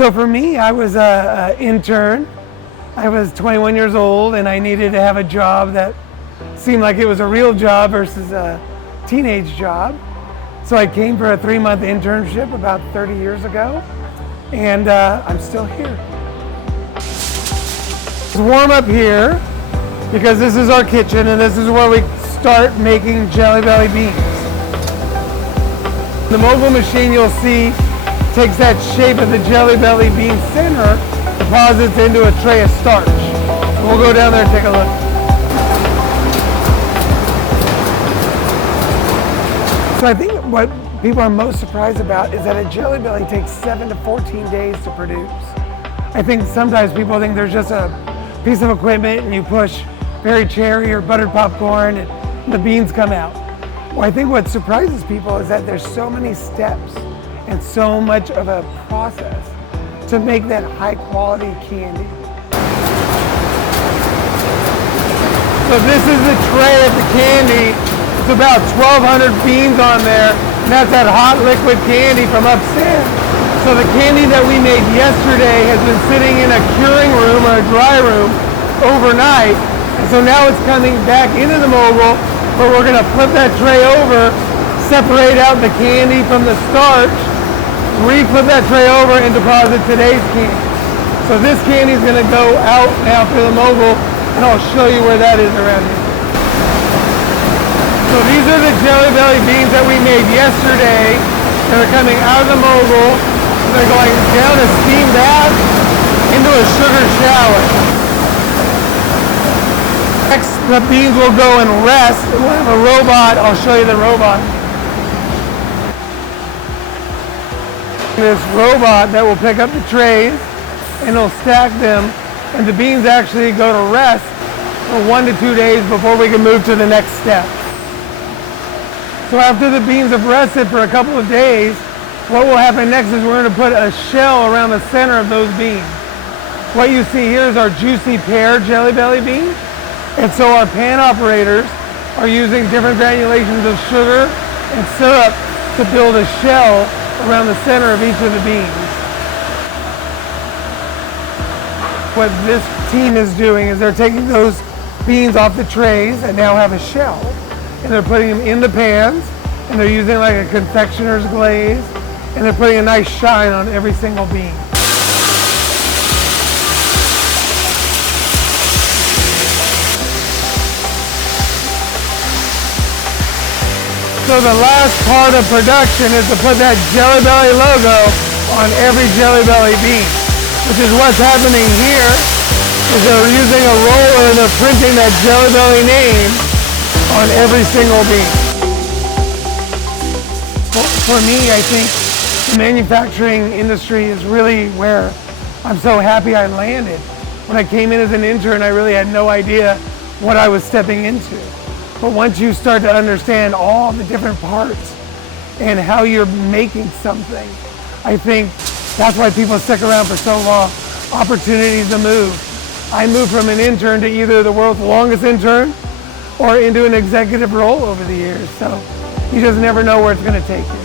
So for me, I was an intern. I was 21 years old and I needed to have a job that seemed like it was a real job versus a teenage job. So I came for a 3-month internship about 30 years ago, and I'm still here. It's warm up here because this is our kitchen and this is where we start making Jelly Belly beans. The mobile machine you'll see takes that shape of the Jelly Belly bean center, deposits into a tray of starch. So we'll go down there and take a look. So I think what people are most surprised about is that a Jelly Belly takes 7 to 14 days to produce. I think sometimes people think there's just a piece of equipment and you push berry cherry or buttered popcorn and the beans come out. Well, I think what surprises people is that there's so many steps and so much of a process to make that high quality candy. So this is the tray of the candy. It's about 1,200 beans on there, and that's that hot liquid candy from upstairs. So the candy that we made yesterday has been sitting in a curing room or a dry room overnight, and so now it's coming back into the mobile, but we're gonna flip that tray over, separate out the candy from the starch, re-flip that tray over and deposit today's candy. So this candy is gonna go out now to the mobile, and I'll show you where that is around here. So these are the Jelly Belly beans that we made yesterday. They're coming out of the mobile. They're going down a steam bath into a sugar shower. Next, the beans will go and rest. We'll have a robot. I'll show you the robot. This robot that will pick up the trays and it'll stack them, and the beans actually go to rest for 1 to 2 days before we can move to the next step. So after the beans have rested for a couple of days, what will happen next is we're going to put a shell around the center of those beans. What you see here is our juicy pear Jelly Belly bean. And so our pan operators are using different granulations of sugar and syrup to build a shell around the center of each of the beans. What this team is doing is they're taking those beans off the trays that now have a shell, and they're putting them in the pans, and they're using like a confectioner's glaze, and they're putting a nice shine on every single bean. So the last part of production is to put that Jelly Belly logo on every Jelly Belly bean, which is what's happening here, is they're using a roller and they're printing that Jelly Belly name on every single bean. For me, I think the manufacturing industry is really where I'm so happy I landed. When I came in as an intern, I really had no idea what I was stepping into. But once you start to understand all the different parts and how you're making something, I think that's why people stick around for so long. Opportunities to move. I moved from an intern to either the world's longest intern or into an executive role over the years. So you just never know where it's going to take you.